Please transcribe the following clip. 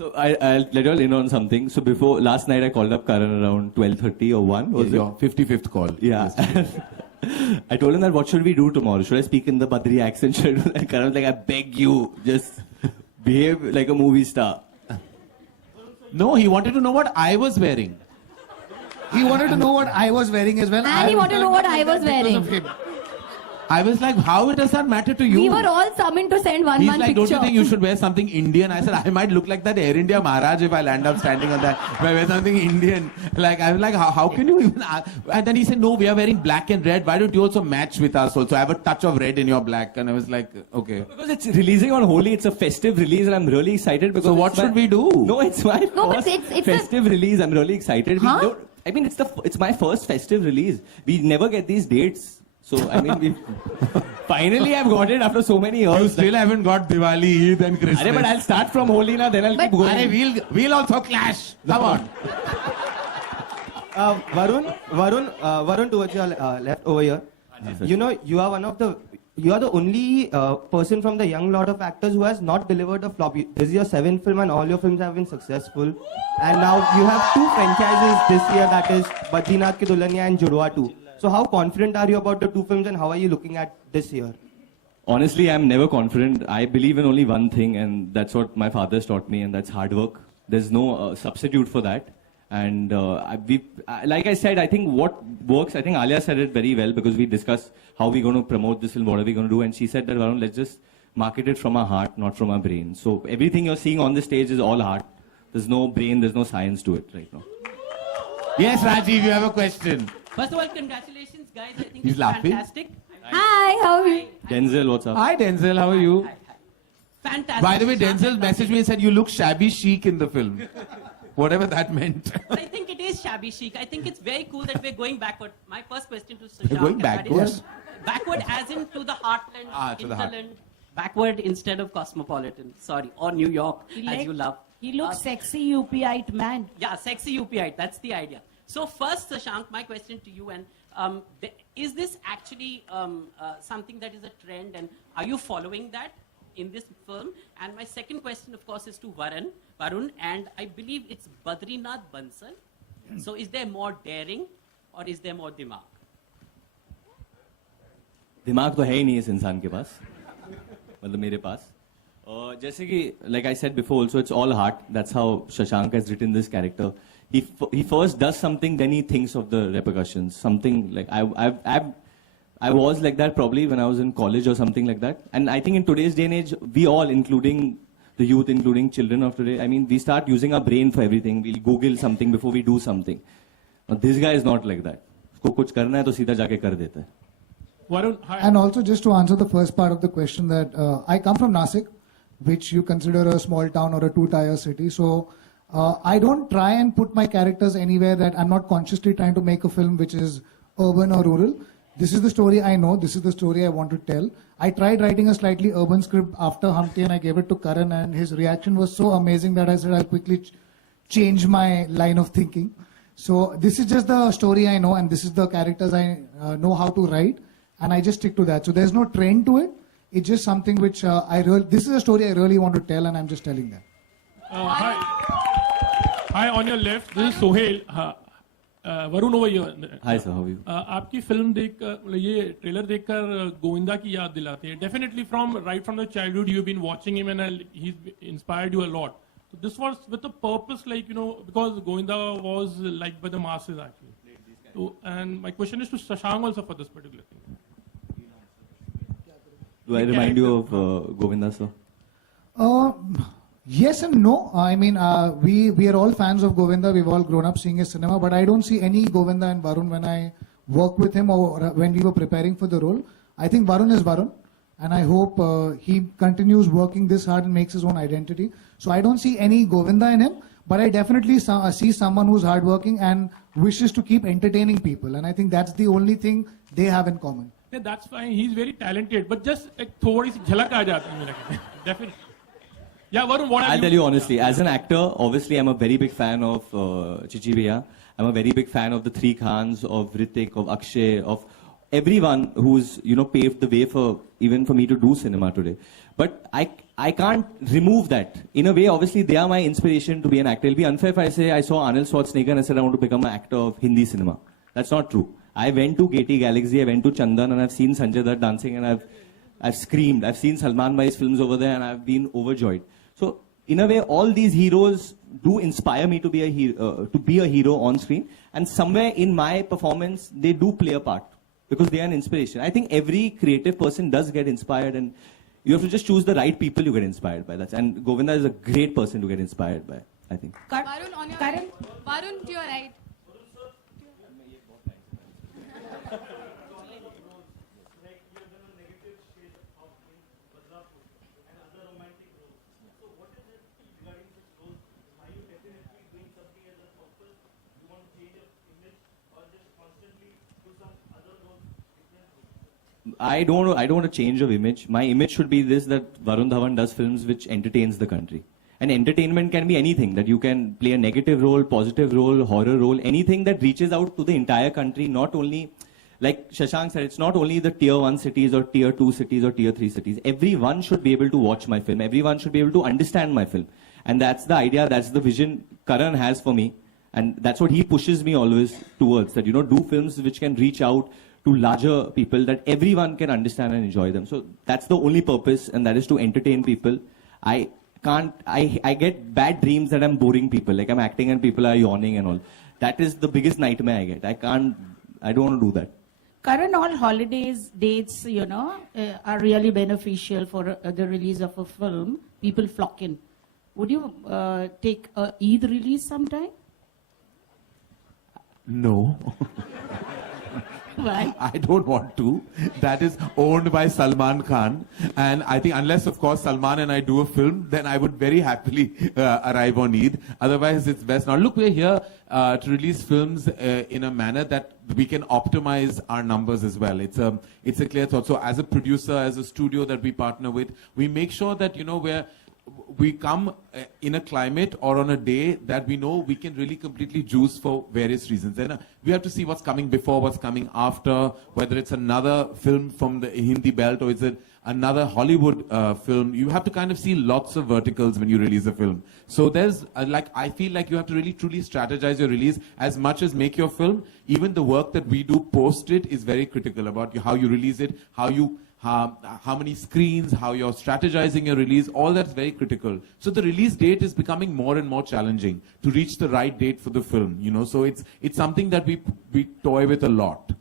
So I'll let you all in on something. So before last night, I called up Karan around 12:30 or 1. Was your 55th call. Yeah. I told him that what should we do tomorrow? Should I speak in the Badri accent? Should I do that? Karan was like, I beg you, just behave like a movie star. No, he wanted to know what I was wearing. He wanted to know what I was wearing as well. And he wanted to know what I was wearing. I was like, how does that matter to you? We were all summoned to send one He's picture. like, don't you think you should wear something Indian? I said, I might look like that Air India Maharaj if I land up standing on that. If I wear something Indian. Like, I was like, how can you even... And then he said, no, we are wearing black and red. Why don't you also match with us also? I have a touch of red in your black. And I was like, okay. Because it's releasing on Holi, it's a festive release and I'm really excited. Because so what should we do? No, it's my but first it's festive release. I'm really excited. Huh? I mean, it's my first festive release. We never get these dates. So, I mean, finally I've got it after so many years. You still haven't got Diwali, Eid and Christmas. But I'll start from Holi now, then I'll keep going. We'll also clash. Come on. Varun, towards your left over here. You know, you are the only person from the young lot of actors who has not delivered a flop. This is your 7th film and all your films have been successful. And now you have 2 franchises this year, that is Badrinath Ki Dulhania and Johar 2. So how confident are you about the 2 films and how are you looking at this year? Honestly, I'm never confident. I believe in only one thing and that's what my father's taught me and that's hard work. There's no substitute for that. And like I said, I think what works, I think Alia said it very well because we discussed how we're going to promote this film, what are we going to do. And she said that, Varun, let's just market it from our heart, not from our brain. So everything you're seeing on the stage is all heart. There's no brain, there's no science to it right now. Yes, Rajiv, you have a question. First of all, congratulations, guys. I think He's it's laughing. fantastic. Hi, how are you? Denzel, what's up? Hi, Denzel, how are you? Hi. Fantastic. By the way, Denzel messaged me and said, you look shabby chic in the film. Whatever that meant. I think it is shabby chic. I think it's very cool that we're going backward. My first question to Shashank. We're going backwards? Backward as in to the heartland, to the heart. hinterland. Backward instead of cosmopolitan. Sorry. Or New York, as you love. He looks sexy UPite man. Yeah, sexy UPite. That's the idea. So first, Shashank, my question to you, and is this actually something that is a trend, and are you following that in this film? And my second question, of course, is to Varun, and I believe it's Badrinath Bansal. So is there more daring, or is there more dimag? दिमाग तो है ही नहीं इस इंसान के पास मतलब मेरे पास जैसे कि like I said before also it's all heart. That's how Shashank has written this character. He first does something, then he thinks of the repercussions. Something like I was like that probably when I was in college or something like that. And I think in today's day and age, we all, including the youth, including children of today, I mean, we start using our brain for everything. We'll Google something before we do something. Now, this guy is not like that. उसको कुछ करना है तो सीधा जाके कर देता है. Varun, hi. And also just to answer the first part of the question that I come from Nasik, which you consider a small town or a 2-tier city. So I don't try and put my characters anywhere that I'm not consciously trying to make a film which is urban or rural. This is the story I know. This is the story I want to tell. I tried writing a slightly urban script after Humpty and I gave it to Karan and his reaction was so amazing that I said I'll quickly change my line of thinking. So this is just the story I know and this is the characters I know how to write and I just stick to that. So there's no trend to it. It's just something which this is a story I really want to tell and I'm just telling that. Hi, on your left, this is Sohail. Varun over here. Hi sir, how are you? आपकी film देखकर ये trailer देखकर गोविंदा की याद दिलाते हैं. Definitely right from the childhood you've been watching him and he's inspired you a lot. So this was with a purpose, like because Govinda was liked by the masses actually. So, and my question is to Shashank also for this particular thing. Do I remind you of Govinda sir? Yes and no. I mean, we are all fans of Govinda. We've all grown up seeing his cinema, but I don't see any Govinda in Varun when I work with him or when we were preparing for the role. I think Varun is Varun, and I hope he continues working this hard and makes his own identity. So I don't see any Govinda in him, but I definitely see someone who's hardworking and wishes to keep entertaining people, and I think that's the only thing they have in common. Yeah, that's fine. He's very talented, but just एक थोड़ी सी झलक आ जाती है मेरे को. Definitely. Yeah, Varun, I'll tell you honestly, as an actor, obviously I'm a very big fan of Chichi Bhaiya. I'm a very big fan of the three Khans, of Ritik, of Akshay, of everyone who's, paved the way even for me to do cinema today. But I can't remove that. In a way, obviously, they are my inspiration to be an actor. It'll be unfair if I say I saw Arnold Schwarzenegger and I said I want to become an actor of Hindi cinema. That's not true. I went to Gaiety Galaxy, I went to Chandan, and I've seen Sanjay Dutt dancing, and I've screamed. I've seen Salman Bhai's films over there, and I've been overjoyed. So, in a way, all these heroes do inspire me to be a hero on screen. And somewhere in my performance, they do play a part because they are an inspiration. I think every creative person does get inspired, and you have to just choose the right people you get inspired by. And Govinda is a great person to get inspired by, I think. Varun, on your Karan? right. Varun, to your right. I don't want to change of image. My image should be this, that Varun Dhawan does films which entertains the country. And entertainment can be anything, that you can play a negative role, positive role, horror role, anything that reaches out to the entire country, not only, like Shashank said, it's not only the tier 1 cities or tier 2 cities or tier 3 cities. Everyone should be able to watch my film. Everyone should be able to understand my film. And that's the idea, that's the vision Karan has for me. And that's what he pushes me always towards, that, do films which can reach out to larger people, that everyone can understand and enjoy them. So that's the only purpose, and that is to entertain people. I get bad dreams that I'm boring people, like I'm acting and people are yawning and all. That is the biggest nightmare I get. I don't want to do that. Karan, all holidays, dates, are really beneficial for the release of a film. People flock in. Would you take a Eid release sometime? No. Why? I don't want to. That is owned by Salman Khan. And I think unless, of course, Salman and I do a film, then I would very happily arrive on Eid. Otherwise, it's best not. Look, we're here to release films in a manner that we can optimize our numbers as well. It's a clear thought. So as a producer, as a studio that we partner with, we make sure that, we come in a climate or on a day that we know we can really completely juice for various reasons. And we have to see what's coming before, what's coming after, whether it's another film from the Hindi belt or is it another Hollywood film. You have to kind of see lots of verticals when you release a film. So there's, I feel like you have to really truly strategize your release as much as make your film. Even the work that we do post it is very critical about how you release it, how many screens, how you're strategizing your release, all that's very critical. So the release date is becoming more and more challenging to reach the right date for the film, So it's something that we toy with a lot.